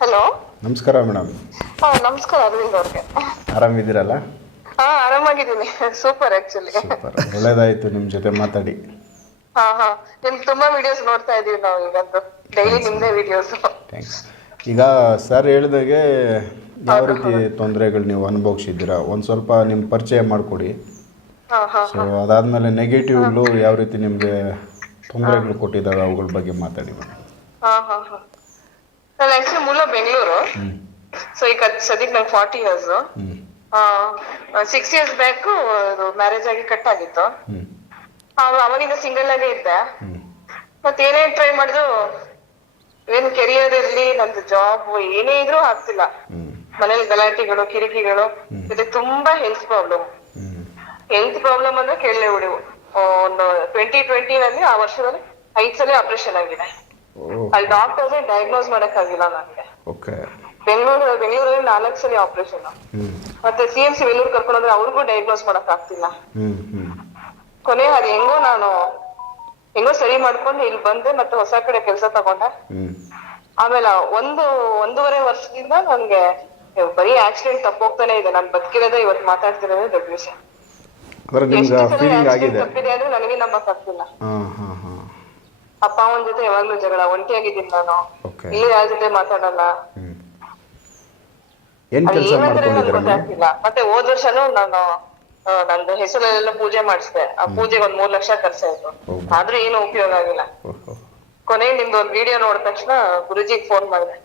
Hello? ನಮಸ್ಕಾರ madam. ಹಾ ನಮಸ್ಕಾರ ಅರವಿಂದ್ ಅವ್ರಿಗೆ. ಆರಾಮಿದ್ದೀರಲ್ಲ? ಹಾ ಆರಾಮಾಗಿದ್ದೀನಿ. Super actually super. ಒಳ್ಳೇದಾಯ್ತು ನಿಮ್ಮ ಜೊತೆ ಮಾತಾಡಿ. ಹಾ ಹಾ. ನಿಮ್ ತುಂಬಾ ವಿಡಿಯೋಸ್ ನೋಡ್ತಾ ಇದೀವಿ ನಾವು ಈಗಂತೂ. ಡೈಲಿ ನಿಮ್ದೇ ವಿಡಿಯೋಸ್ ಥ್ಯಾಂಕ್ಸ್ ಈಗ ಸರ್ ಹೇಳಿದಾಗೆ ಯಾವ ರೀತಿ ತೊಂದರೆಗಳು ನೀವು ಅನುಭವಿಸಿದ್ದೀರಾ? ಒಂದು ಸ್ವಲ್ಪ ನಿಮ್ಮ ಪರಿಚಯ ಮಾಡಿಕೊಡಿ. ಹಾ ಹಾ ಸೊ ಅದಾದಮೇಲೆ ನೆಗೆಟಿವ್ಗಳು ಯಾವ ರೀತಿ ನಿಮಗೆ ತೊಂದರೆಗಳು ಕೊಟ್ಟಿದ್ದಾವೆ ಅವುಗಳ ಬಗ್ಗೆ ಮಾತಾಡಿ ಮೇಡಮ್ ಹಾ ಹಾ ಹಾ. ನಾನು ಆಕ್ಚುಲಿ ಮೂಲ ಬೆಂಗಳೂರು. ಸೊ ಈಗ ಸದ್ಯಕ್ಕೆ ನಂಗೆ forty years six years back marriage ಆಗಿ ಕಟ್ ಆಗಿತ್ತು. ಅವಾಗಿಂದ ಸಿಂಗಲ್ ಆಗೇ ಇದ್ದೆ. ಮತ್ತೆ ಏನೇ ಟ್ರೈ ಮಾಡಿದ್ರು ಏನ್ ಕೆರಿಯರ್ ಇರ್ಲಿ ನಂದು ಜಾಬ್ ಏನೇ ಇದ್ರೂ ಆಗ್ತಿಲ್ಲ. ಮನೇಲಿ ಗಲಾಟೆಗಳು ಕಿರಿಕಿಗಳು ಇದೆ ತುಂಬಾ ಹೆಲ್ತ್ ಪ್ರಾಬ್ಲಮ್ ಹೆಲ್ತ್ ಪ್ರಾಬ್ಲಮ್ ಅಂದ್ರೆ ಕೇಳಲೇ ಹುಡುವು ಒಂದು ಟ್ವೆಂಟಿ ಟ್ವೆಂಟಿನಲ್ಲಿ ಆ ವರ್ಷದಲ್ಲಿ ಐದ್ ಸಲ ಆಪರೇಷನ್ ಆಗಿದೆ. ಅಲ್ಲಿ ಡಾಕ್ಟರ್ಸ್ ಡಯಾಗ್ನೋಸ್ ಮಾಡಕ್ ಆಗಿಲ್ಲ ನನಗೆ. ಓಕೆ. ಬೆಂಗಳೂರು ಬೆಂಗಳೂರಲ್ಲಿ ನಾಲ್ಕು ಸಲ ಆಪರೇಷನ್ ಮತ್ತೆ ಸಿ ಎಂ ಸಿ ಬೆಂಗಳೂರು ಕರ್ಕೊಂಡು ಹೋದ್ರೆ ಅವ್ರಿಗೂ ಡಯಾಗ್ನೋಸ್ ಮಾಡಕ್ ಆಗ್ತಿಲ್ಲ. ಕೊನೆ ಅದು ಹೆಂಗೋ ನಾನು ಹೆಂಗೋ ಸರಿ ಮಾಡ್ಕೊಂಡು ಇಲ್ಲಿ ಬಂದೆ ಮತ್ತೆ ಹೊಸ ಕಡೆ ಕೆಲಸ ತಗೊಂಡೆ. ಆಮೇಲೆ ಒಂದು ಒಂದೂವರೆ ವರ್ಷದಿಂದ ನನ್ಗೆ ಬರೀ ಆಕ್ಸಿಡೆಂಟ್ ತಪ್ಪೋಗ್ತಾನೆ ಇದೆ. ನಾನು ಬದುಕಿರೋದೇ ಇವತ್ತು ಮಾತಾಡ್ತಿರೋದೇ ದೊಡ್ಡ ವಿಷಯ. ತಪ್ಪಿದೆ ಅಂದ್ರೆ ನನಗೆ ನಮ್ಮ ಆಗ್ತಿಲ್ಲ ಅಪ್ಪ ಅವನ ಜೊತೆ ಯಾವಾಗ್ಲೂ ಜಗಳ ಒಂಟಿಯಾಗಿದ್ದೀನಿ ನಾನು. ಓಕೆ ಇಲ್ಲಿ ಯಾರ ಜೊತೆ ಮಾತಾಡಲ್ಲ. ಹ್ಞೂ ಏನು ಕೆಲಸ ಏನಂದ್ರೆ ನನ್ಗೆ ಮಾಡ್ಕೊಂಡಿದ್ದೀರಾ ಗೊತ್ತಾಗ್ತಿಲ್ಲ. ಮತ್ತೆ ಹೋದ್ ವರ್ಷನೂ ನಾನು ಆ, ನಂದು ಹೆಸರಲ್ಲೆಲ್ಲ ಪೂಜೆ ಮಾಡಿಸಿದೆ. ಆ ಪೂಜೆಗೆ ಒಂದ್ ಮೂರ್ ಲಕ್ಷ ಖರ್ಚಾಯ್ತು ಹೌದು. ಆದ್ರೂ ಏನು ಉಪಯೋಗ ಆಗಿಲ್ಲ. ಓಹೋ. ಕೊನೆಗೆ ನಿಮ್ದು ಒಂದ್ ವಿಡಿಯೋ ನೋಡಿದ ತಕ್ಷಣ ಗುರುಜಿಗೆ ಫೋನ್ ಮಾಡಿದೆ.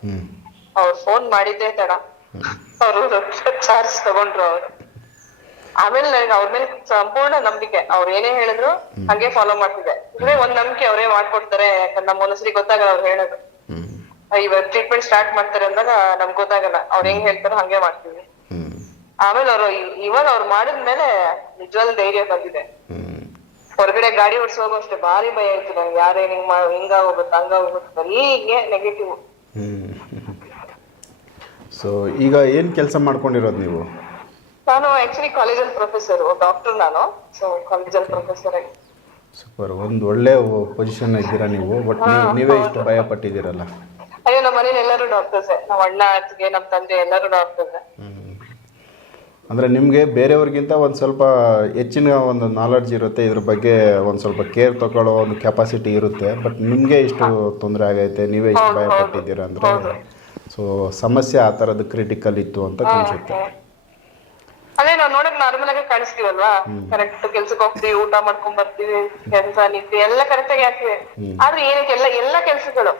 ಅವ್ರು ಫೋನ್ ಮಾಡಿದ್ದೆ ತಡ. ಅವರು ಚಾರ್ಜ್ ತಗೊಂಡ್ರು ಅವ್ರು. ಆಮೇಲೆ ನನಗೆ ಅವ್ರ ಮೇಲೆ ಸಂಪೂರ್ಣ ನಂಬಿಕೆ. ಅವ್ರು ಏನೇ ಹೇಳಿದ್ರು ಹಂಗೆ ಫಾಲೋ ಮಾಡ್ತಿದ್ದೆ. ಅಂದ್ರೆ ಒಂದ್ ನಂಬಿಕೆ ಅವರೇ ಮಾಡ್ಕೊಡ್ತಾರೆ ಯಾಕಂದ್ರೆ ನಮ್ಮ ಒಂದ್ಸರಿ ಗೊತ್ತಾಗಲ್ಲ ಅವ್ರು ಹೇಳೋದು. ಇವಾಗ ಟ್ರೀಟ್ಮೆಂಟ್ ಸ್ಟಾರ್ಟ್ ಮಾಡ್ತಾರೆ ಅಂದಾಗ ನಮ್ಗೆ ಗೊತ್ತಾಗಲ್ಲ. ಅವ್ರು ಹೆಂಗ್ ಹೇಳ್ತಾರೋ ಹಂಗೆ ಮಾಡ್ತೀವಿ. ಆಮೇಲೆ ಅವರು ಇವಾಗ ಅವ್ರು ಮಾಡಿದ್ಮೇಲೆ ನಿಜವಾದ ಧೈರ್ಯ ಬಂದಿದೆ. ಹೊರಗಡೆ ಗಾಡಿ ಓಡಿಸುವಾಗ ಅಷ್ಟೇ ಭಾರಿ ಭಯ ಆಯ್ತು ನಂಗೆ. ಯಾರೇ ಹಿಂಗ್ ಹಿಂಗಾಗೋಗುತ್ತೆ ಹಂಗಾಗೋಗುತ್ತೆ ಬರೀ ಹಿಂಗೆ ನೆಗೆಟಿವ್ ಸೊ ಈಗ ಏನ್ ಕೆಲಸ ಮಾಡ್ಕೊಂಡಿರೋದು ನೀವು? ನಾನು ಆಕ್ಚುಲಿ ಕಾಲೇಜಲ್ಲಿ ಪ್ರೊಫೆಸರ್ ಡಾಕ್ಟರ್ ನಾನು. ಸೊ ಕಾಲೇಜಲ್ಲಿ ಪ್ರೊಫೆಸರ್ ಆಗಿ. ಸೂಪರ್ ಒಂದು ಒಳ್ಳೆ ಪೊಸಿಷನ್ ಇದ್ದೀರಾ ನೀವು ಬಟ್ ನೀವು ಇಷ್ಟು ಭಯ ಪಟ್ಟಿದ್ದೀರಲ್ಲ ಅಯ್ಯೋ ನಮ್ಮ ಮನೇಲಿ ಎಲ್ಲರೂ ಡಾಕ್ಟರ್ಸೇ ನಮ್ಮ ಅಣ್ಣ ಅತ್ತಿಗೆ ನಮ್ಮ ತಂದೆ ಎಲ್ಲರೂ ಡಾಕ್ಟರ್ಸೇ ಅಂದರೆ ನಿಮಗೆ ಬೇರೆಯವ್ರಿಗಿಂತ ಒಂದು ಸ್ವಲ್ಪ ಹೆಚ್ಚಿನ ಒಂದು ನಾಲೆಡ್ಜ್ ಇರುತ್ತೆ ಇದ್ರ ಬಗ್ಗೆ ಒಂದು ಸ್ವಲ್ಪ ಕೇರ್ ತಗೊಳ್ಳೋ ಒಂದು ಕೆಪಾಸಿಟಿ ಇರುತ್ತೆ ಬಟ್ ನಿಮಗೆ ಇಷ್ಟು ತೊಂದರೆ ಆಗೈತೆ ನೀವೇ ಇಷ್ಟು ಭಯ ಪಟ್ಟಿದ್ದೀರಾ ಅಂದರೆ ಸೊ ಸಮಸ್ಯೆ ಆ ಥರದ್ದು ಕ್ರಿಟಿಕಲ್ ಇತ್ತು ಅಂತ ಕಾಣಿಸುತ್ತೆ ಅದೇ ನಾವ್ ನೋಡಕ್ ನಾರ್ಮಲ್ ಆಗಿ ಕಾಣಿಸ್ತೀವಲ್ವಾ? ಕರೆಕ್ಟ್ ಕೆಲ್ಸಕ್ಕೆ ಹೋಗ್ತೀವಿ ಊಟ ಮಾಡ್ಕೊಂಡ್ ಬರ್ತೀವಿ ಕೆಲಸ ನಿದ್ದೆ ಎಲ್ಲ ಕರೆಕ್ಟ್ ಆಗಿ ಆಗ್ತಿವೆ ಆದ್ರೆ ಏನಕ್ಕೆ ಎಲ್ಲ ಎಲ್ಲಾ ಕೆಲ್ಸಗಳು.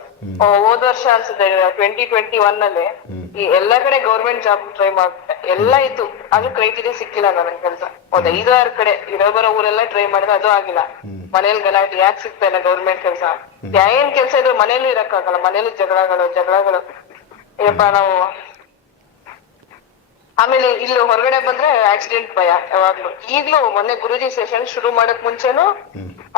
ಹೋದ್ ವರ್ಷ ಅನ್ಸುತ್ತೆ ಟ್ವೆಂಟಿ ಟ್ವೆಂಟಿ ಒನ್ ಅಲ್ಲಿ. ಈ ಎಲ್ಲಾ ಕಡೆ ಗೌರ್ಮೆಂಟ್ ಜಾಬ್ ಟ್ರೈ ಮಾಡ್ತಾರೆ ಎಲ್ಲಾ ಇತ್ತು. ಅದು ಕ್ರೈಟೀರಿಯಾ ಸಿಕ್ಕಿಲ್ಲ ನನಗೆ ಕೆಲ್ಸ. ಒಂದ್ ಐದು ಆರು ಕಡೆ ಇರೋ ಬರೋ ಊರೆಲ್ಲ ಟ್ರೈ ಮಾಡಿದ್ರೆ ಅದು ಆಗಿಲ್ಲ. ಮನೇಲಿ ಗಲಾಟೆ ಯಾಕೆ ಸಿಗ್ತಾ ಇಲ್ಲ ಗೌರ್ಮೆಂಟ್ ಕೆಲಸ? ಏನ್ ಕೆಲ್ಸ ಇದ್ರು ಮನೇಲೂ ಇರಕ್ಕಾಗಲ್ಲ. ಮನೇಲಿ ಜಗಳಗಳು ಜಗಳಗಳು. ಏನಪ್ಪಾ ನಾವು ಆಮೇಲೆ ಇಲ್ಲಿ ಹೊರಗಡೆ ಬಂದ್ರೆ ಆಕ್ಸಿಡೆಂಟ್ ಭಯ ಯಾವಾಗ್ಲೂ. ಈಗ್ಲೂ ಮೊನ್ನೆ ಗುರುಜಿ ಸೆಷನ್ ಶುರು ಮಾಡಕ್ ಮುಂಚೆನು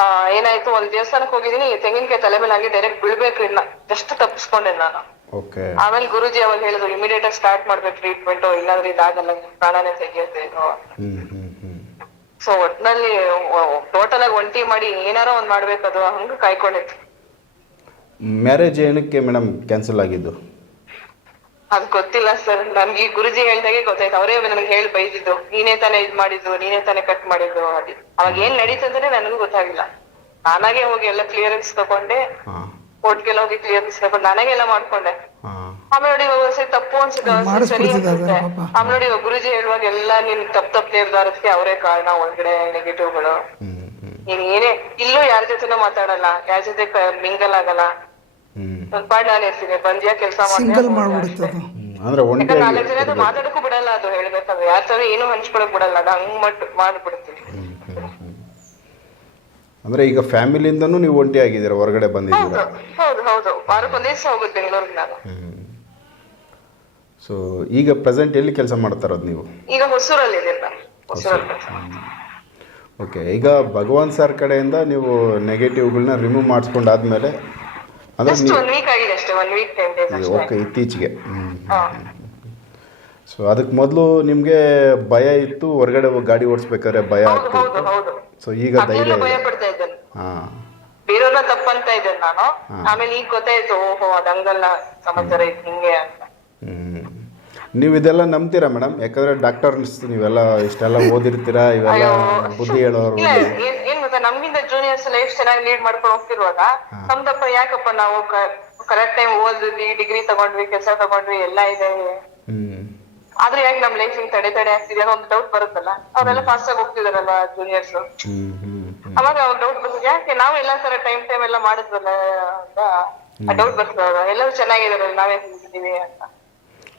ಆ ಏನಾಯ್ತು ಒಂದ್ ದೇವಸ್ಥಾನಕ್ ಹೋಗಿದೀನಿ ತೆಂಗಿನಕಾಯಿ ತಲೆ ಮೇಲೆ ಹಾಗೆ ಡೈರೆಕ್ಟ್ ಬೀಳ್ಬೇಕು ಇನ್ನ ಜಸ್ಟ್ ತಪ್ಪಿಸ್ಕೊಂಡೆ ನಾನು. ಆಮೇಲೆ ಗುರುಜಿ ಅವಾಗ ಹೇಳಿದ್ರು ಇಮಿಡಿಯೇಟ್ ಆಗಿ ಸ್ಟಾರ್ಟ್ ಮಾಡ್ಬೇಕು ಟ್ರೀಟ್ಮೆಂಟ್ ಇಲ್ಲಾಂದ್ರೆ ಇದಾಗಲ್ಲ ಪ್ರಾಣನೇ ಹ್ಞೂ ಸೊ ಒಟ್ನಲ್ಲಿ ಟೋಟಲ್ ಆಗಿ ಒಂಟಿ ಮಾಡಿ ಏನಾರ ಒಂದ್ ಮಾಡ್ಬೇಕದು ಹಂಗ ಕಾಯ್ಕೊಂಡಿತ್ತು ಮ್ಯಾರೇಜ್ ಏನಕ್ಕೆ ಮೇಡಮ್ ಕ್ಯಾನ್ಸಲ್ ಆಗಿದ್ದು? ಅದ್ ಗೊತ್ತಿಲ್ಲ ಸರ್. ನನ್ಗೆ ಈ ಗುರುಜಿ ಹೇಳ್ದಾಗೆ ಗೊತ್ತಾಯ್ತು. ಅವರೇ ನನಗೆ ಹೇಳಿ ಬೈದಿದ್ದು. ನೀನೇ ತಾನೇ ಇದ್ ಮಾಡಿದ್ದು ನೀನೇ ತಾನೇ ಕಟ್ ಮಾಡಿದ್ದು ಅದು ಅವಾಗ ಏನ್ ನಡೀತು ಅಂದ್ರೆ ನನಗೂ ಗೊತ್ತಾಗಿಲ್ಲ. ನಾನಾಗೆ ಹೋಗಿ ಎಲ್ಲ ಕ್ಲಿಯರೆನ್ಸ್ ತಗೊಂಡೆ. ಕೋರ್ಟ್ಗೆಲ್ಲ ಹೋಗಿ ಕ್ಲಿಯರೆನ್ಸ್ ತಗೊಂಡು ನಾನಾಗೆ ಎಲ್ಲ ಮಾಡ್ಕೊಂಡೆ ಆಮೇಲೆ ನೋಡಿ ಇವಾಗ ಒಂದ್ಸರಿ ತಪ್ಪು ಅನ್ಸುತ್ತೆ. ಸರಿ ಅನ್ಸುತ್ತೆ. ಆಮೇಲೆ ನೋಡಿ ಇವಾಗ ಗುರುಜಿ ಹೇಳುವಾಗ ಎಲ್ಲ ನಿನ್ ತಪ್ಪು ತಪ್ಪು ನಿರ್ಧಾರಕ್ಕೆ ಅವರೇ ಕಾರಣ. ಒಳಗಡೆ ನೆಗೆಟಿವ್ಗಳು ನೀನ್ ಏನೇ ಇಲ್ಲೂ ಯಾರ ಜೊತೆನೂ ಮಾತಾಡಲ್ಲ. ಯಾರ ಜೊತೆ ಮಿಂಗಲ್ ಆಗಲ್ಲ. ಸ್ವಲ್ಪ ಬಂದ್ಯಾ ಕೆಲಸ ಸಿಂಗಲ್ ಮಾಡ್ಬಿಡುತ್ತೆ ಅದು ಅಂದ್ರೆ ಜನ ಹತ್ರ ಮಾತಾಡಕ್ಕೂ ಬಿಡಲ್ಲ ಅದು ಹೇಳ್ಬೇಕಂದ್ರೆ. ಯಾರ ತರ ಏನು ಹಂಚ್ಕೊಳಕ್ ಬಿಡಲ್ಲ. ಅದು ಹಂಗ್ ಮಟ್ ಮಾಡ್ಬಿಡ್ತೀನಿ ಅಂದ್ರೆ ಈಗ ಫ್ಯಾಮಿಲಿಯಿಂದನೂ ನೀವು ಒಂಟಿ ಆಗಿದ್ದೀರಾ? ಹೊರಗಡೆ ಬಂದಿದ್ದೀರಾ? ಹೌದು ಹೌದು ವಾರಕ್ಕೆ ಒಂದೇ ದಿವಸ ಹೋಗುದು ಬೆಂಗಳೂರಿಗೆ ನಾನು. ಸೊ ಈಗ ಪ್ರೆಸೆಂಟ್ ಎಲ್ಲಿ ಕೆಲಸ ಮಾಡ್ತಾ ಇರೋದು ನೀವು? ಈಗ ಹೊಸೂರಲ್ಲಿ ಇದೀನಿ ನಾನು. ಹೊಸೂರಲ್ಲಿ ಓಕೆ ಈಗ ಭಗವಾನ್ ಸರ್ ಕಡೆಯಿಂದ ನೀವು ನೆಗೆಟಿವ್ಗಳನ್ನ ರಿಮೂವ್ ಮಾಡಿಸ್ಕೊಂಡಾದ್ಮೇಲೆ ಜಸ್ಟ್ ಒನ್ ವೀಕ್ ಆಗಿದೆ ಅಷ್ಟೇ ಒನ್ ವೀಕ್ ಟೆನ್ ಡೇಸ್ ಅಷ್ಟೇ ಓಕೆ ಇತ್ತೀಚೆಗೆ. ಹಾ. ಸೊ ಅದಕ್ಕೆ ಮೊದಲು ನಿಮಗೆ ಭಯ ಇತ್ತು ಹೊರಗಡೆ ಹೋಗಿ ಗಾಡಿ ಓಡಿಸ್ಬೇಕಾದ್ರೆ ಭಯ ಹೌದು ಆಗ್ತಿತ್ತು ಹೌದು ಹೌದು. ಸೊ ಈಗ ಧೈರ್ಯ ಮೊದ್ಲೆಲ್ಲ ಭಯ ಇದೆ ಪಡ್ತಾ ಇದ್ದೇನೆ. ಹಾಂ. ಬೇರೆಯವ್ರನ್ನ ತಪ್ಪಂತ ಇದ್ದೇನೆ ನಾನು. ಆಮೇಲೆ ಈಗ ಗೊತ್ತಾಯ್ತು ಓಹೋ ಅದಂಗಲ್ಲ ಸಮಾಚಾರ ಇತ್ತು ಹಿಂಗೆ ಅಂತ. ಹ್ಮ್. ನೀವು ಇದೆಲ್ಲ ನಂಬ್ತೀರಾ ಮೇಡಮ್? ಯಾಕಂದ್ರೆ ಡಾಕ್ಟರ್ಸ್ ನೀವೆಲ್ಲ ಇಷ್ಟೆಲ್ಲ ಓದಿರ್ತೀರಾ ಇವೆಲ್ಲ ಬುದ್ಧಿ ಹೇಳೋರು ಇಲ್ಲ ಏನ್ ನಮ್ಗಿಂತ ಜೂನಿಯರ್ಸ್ ಲೈಫ್ ಚೆನ್ನಾಗಿ ಲೀಡ್ ಮಾಡ್ಕೊಂಡು ಹೋಗ್ತಿರುವಾಗ ನಮ್ದಪ್ಪ ಯಾಕಪ್ಪ ನಾವು ಕರೆಕ್ಟ್ ಟೈಮ್ ಓದಿದ್ವಿ ಡಿಗ್ರಿ ತಗೊಂಡ್ವಿ ಕೆಲಸ ತಗೊಂಡ್ವಿ ಎಲ್ಲ ಇದೆ. ಆದ್ರೆ ಯಾಕೆ ನಮ್ ಲೈಫ್ ಹಿಂಗ್ ತಡೆ ತಡೆ ಆಗ್ತಿದೆ ಅನ್ನೋ ಒಂದು ಡೌಟ್ ಬರುತ್ತಲ್ಲ? ಅವರೆಲ್ಲ ಫಾಸ್ಟ್ ಆಗಿ ಹೋಗ್ತಿದಾರಲ್ಲ ಜೂನಿಯರ್ಸ್ ಅವಾಗ ಅವ್ರ ಡೌಟ್ ಬರ್ತದೆ ಯಾಕೆ ನಾವು ಎಲ್ಲಾ ತರ ಟೈಮ್ ಟೈಮ್ ಎಲ್ಲ ಮಾಡಿದ್ವಲ್ಲ ಅಂತ? ಡೌಟ್ ಬರ್ತದ ಎಲ್ಲರೂ ಚೆನ್ನಾಗಿದಾರಲ್ಲ ನಾವೇ ಹಿಂಗಿದೀವಿ ಅಂತ.